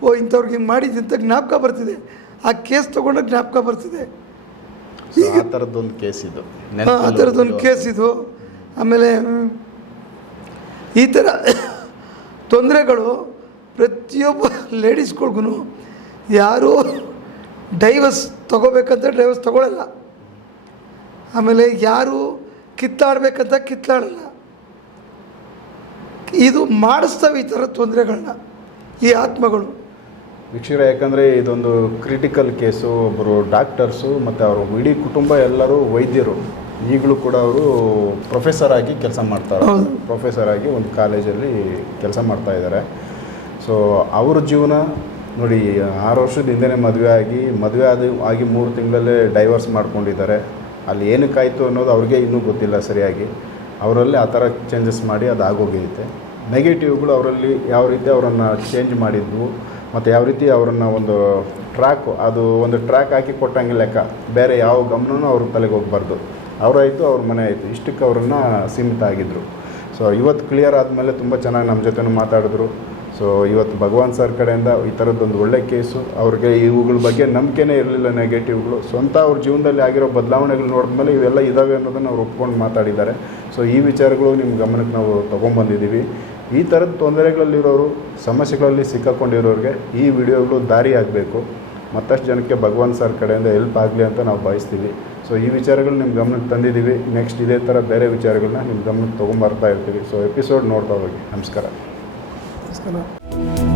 ಓ, ಇಂಥವ್ರಿಗೆ ಹಿಂಗೆ ಮಾಡಿದ್ದು ಅಂತ ಜ್ಞಾಪಕ ಬರ್ತಿದೆ. ಆ ಕೇಸ್ ತೊಗೊಂಡಾಗ ಜ್ಞಾಪಕ ಬರ್ತಿದೆ. ಆ ಥರದ್ದೊಂದು ಕೇಸ್ ಇದು. ಆ ಥರದ್ದೊಂದು ಕೇಸ್ ಇದು. ಆಮೇಲೆ ಈ ಥರ ತೊಂದರೆಗಳು ಪ್ರತಿಯೊಬ್ಬ ಲೇಡೀಸ್ಗಳ್ಗೂ ಯಾರೂ ಡೈವರ್ಸ್ ತೊಗೋಬೇಕಂತ ಡೈವರ್ಸ್ ತೊಗೊಳಲ್ಲ. ಆಮೇಲೆ ಯಾರು ಕಿತ್ತಾಡಬೇಕಂತ ಕಿತ್ತಾಡಲ್ಲ. ಇದು ಮಾಡಿಸ್ತವೆ ಈ ಥರ ತೊಂದರೆಗಳನ್ನ ಈ ಆತ್ಮಗಳು. ವೀಕ್ಷಕರೇ ಯಾಕಂದರೆ ಇದೊಂದು ಕ್ರಿಟಿಕಲ್ ಕೇಸು ಒಬ್ಬರು ಡಾಕ್ಟರ್ಸು ಮತ್ತು ಅವರು ಇಡೀ ಕುಟುಂಬ ಎಲ್ಲರೂ ವೈದ್ಯರು. ಈಗಲೂ ಕೂಡ ಅವರು ಪ್ರೊಫೆಸರ್ ಆಗಿ ಕೆಲಸ ಮಾಡ್ತಾರೆ. ಪ್ರೊಫೆಸರ್ ಆಗಿ ಒಂದು ಕಾಲೇಜಲ್ಲಿ ಕೆಲಸ ಮಾಡ್ತಾ ಇದ್ದಾರೆ. ಸೊ ಅವ್ರ ಜೀವನ ನೋಡಿ ಆರು ವರ್ಷದ ಹಿಂದೆನೇ ಮದುವೆ ಆಗಿ ಮದುವೆ ಆದ ಆಗಿ ಮೂರು ತಿಂಗಳಲ್ಲೇ ಡೈವರ್ಸ್ ಮಾಡ್ಕೊಂಡಿದ್ದಾರೆ. ಅಲ್ಲಿ ಏನಕ್ಕಾಯಿತು ಅನ್ನೋದು ಅವ್ರಿಗೆ ಇನ್ನೂ ಗೊತ್ತಿಲ್ಲ ಸರಿಯಾಗಿ. ಅವರಲ್ಲಿ ಆ ಥರ ಚೇಂಜಸ್ ಮಾಡಿ ಅದು ಆಗೋಗಿರುತ್ತೆ ನೆಗೆಟಿವ್ಗಳು ಅವರಲ್ಲಿ ಯಾವ ರೀತಿ ಅವರನ್ನು ಚೇಂಜ್ ಮಾಡಿದ್ವು ಮತ್ತು ಯಾವ ರೀತಿ ಅವರನ್ನು ಒಂದು ಟ್ರ್ಯಾಕು ಅದು ಒಂದು ಟ್ರ್ಯಾಕ್ ಹಾಕಿ ಕೊಟ್ಟಂಗೆ ಲೆಕ್ಕ. ಬೇರೆ ಯಾವ ಗಮನನೂ ಅವ್ರ ತಲೆಗೆ ಹೋಗ್ಬಾರ್ದು. ಅವರಾಯಿತು ಅವ್ರ ಮನೆ ಆಯಿತು. ಇಷ್ಟಕ್ಕೆ ಅವರನ್ನು ಸೀಮಿತ ಆಗಿದ್ದರು ಸೊ ಇವತ್ತು ಕ್ಲಿಯರ್ ಆದಮೇಲೆ ತುಂಬ ಚೆನ್ನಾಗಿ ನಮ್ಮ ಜೊತೆನೂ ಮಾತಾಡಿದ್ರು. ಸೊ ಇವತ್ತು ಭಗವಾನ್ ಸರ್ ಕಡೆಯಿಂದ ಈ ಥರದ್ದೊಂದು ಒಳ್ಳೆ ಕೇಸು. ಅವ್ರಿಗೆ ಇವುಗಳ ಬಗ್ಗೆ ನಂಬಿಕೆನೇ ಇರಲಿಲ್ಲ ನೆಗೆಟಿವ್ಗಳು ಸ್ವಂತ ಅವ್ರ ಜೀವನದಲ್ಲಿ ಆಗಿರೋ ಬದಲಾವಣೆಗಳು ನೋಡಿದ್ಮೇಲೆ ಇವೆಲ್ಲ ಇದ್ದಾವೆ ಅನ್ನೋದನ್ನು ಅವ್ರು ಒಪ್ಕೊಂಡು ಮಾತಾಡಿದ್ದಾರೆ. ಸೊ ಈ ವಿಚಾರಗಳು ನಿಮ್ಮ ಗಮನಕ್ಕೆ ನಾವು ತೊಗೊಂಬಂದಿದ್ದೀವಿ ಈ ಥರದ ತೊಂದರೆಗಳಲ್ಲಿರೋರು, ಸಮಸ್ಯೆಗಳಲ್ಲಿ ಸಿಕ್ಕಾಕೊಂಡಿರೋರಿಗೆ ಈ ವಿಡಿಯೋಗಳು ದಾರಿ ಆಗಬೇಕು. ಮತ್ತಷ್ಟು ಜನಕ್ಕೆ ಭಗವಾನ್ ಸರ್ ಕಡೆಯಿಂದ ಹೆಲ್ಪ್ ಆಗಲಿ ಅಂತ ನಾವು ಬಯಸ್ತೀವಿ. ಸೊ ಈ ವಿಚಾರಗಳು ನಿಮ್ಮ ಗಮನಕ್ಕೆ ತಂದಿದ್ದೀವಿ ನೆಕ್ಸ್ಟ್ ಇದೇ ಥರ ಬೇರೆ ವಿಚಾರಗಳನ್ನ ನಿಮ್ಮ ಗಮನಕ್ಕೆ ತೊಗೊಂಬರ್ತಾ ಇರ್ತೀವಿ. ಸೊ ಎಪಿಸೋಡ್ ನೋಡ್ತಾ ಹೋಗಿ. ನಮಸ್ಕಾರ. ನಮಸ್ಕಾರ.